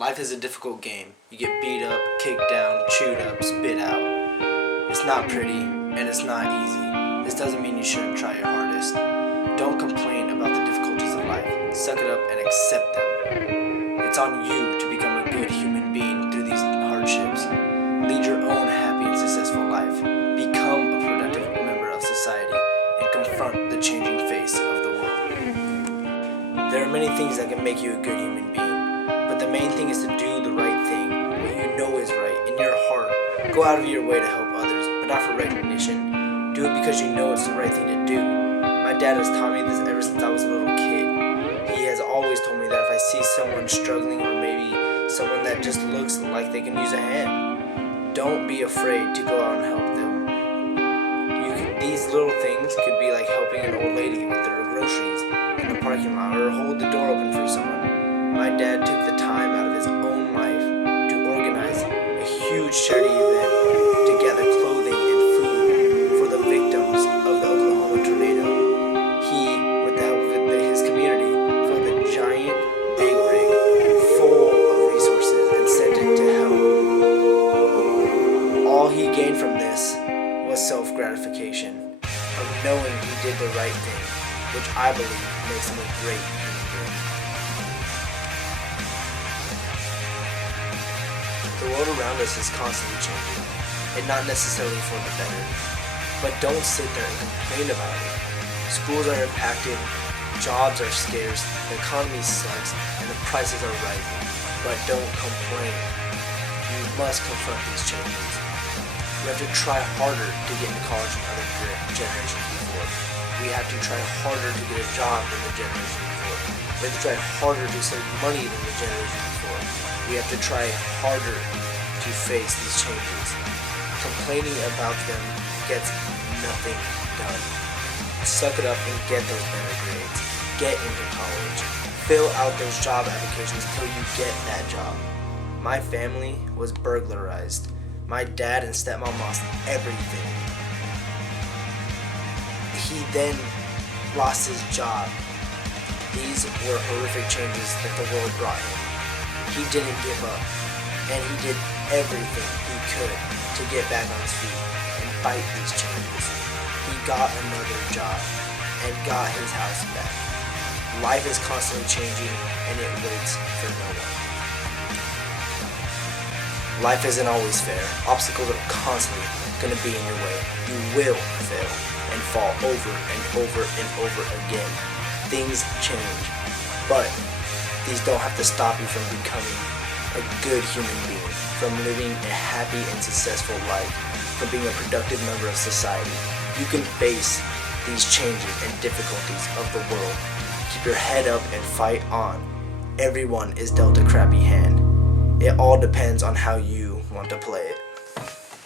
Life is a difficult game. You get beat up, kicked down, chewed up, spit out. It's not pretty, and it's not easy. This doesn't mean you shouldn't try your hardest. Don't complain about the difficulties of life. Suck it up and accept them. It's on you to become a good human being through these hardships. Lead your own happy and successful life. Become a productive member of society and confront the changing face of the world. There are many things that can make you a good human being, but the main thing is to do the right thing, what you know is right, in your heart. Go out of your way to help others, but not for recognition. Do it because you know it's the right thing to do. My dad has taught me this ever since I was a little kid. He has always told me that if I see someone struggling, or maybe someone that just looks like they can use a hand, don't be afraid to go out and help them. These little things could be like helping an old lady with their groceries in the parking lot, or hold the door open for someone. My dad took the time out of his own life to organize a huge charity event to gather clothing and food for the victims of the Oklahoma tornado. He, with the help of his community, filled a giant big rig full of resources and sent it to help. All he gained from this was self-gratification of knowing he did the right thing, which I believe makes him a great human being. The world around us is constantly changing, and not necessarily for the better. But don't sit there and complain about it. Schools are impacted, jobs are scarce, the economy sucks, and the prices are rising. But don't complain. You must confront these changes. We have to try harder to get into college than other generations before. We have to try harder to get a job than the generation before. We have to try harder to save money than the generation before. We have to try harder to face these changes. Complaining about them gets nothing done. Suck it up and get those better grades. Get into college. Fill out those job applications until you get that job. My family was burglarized. My dad and stepmom lost everything. He then lost his job. These were horrific changes that the world brought him. He didn't give up, and he did everything he could to get back on his feet and fight these changes. He got another job and got his house back. Life is constantly changing, and it waits for no one. Life isn't always fair. Obstacles are constantly going to be in your way. You will fail and fall over and over and over again. Things change, but these don't have to stop you from becoming a good human being, from living a happy and successful life, from being a productive member of society. You can face these changes and difficulties of the world. Keep your head up and fight on. Everyone is dealt a crappy hand. It all depends on how you want to play it.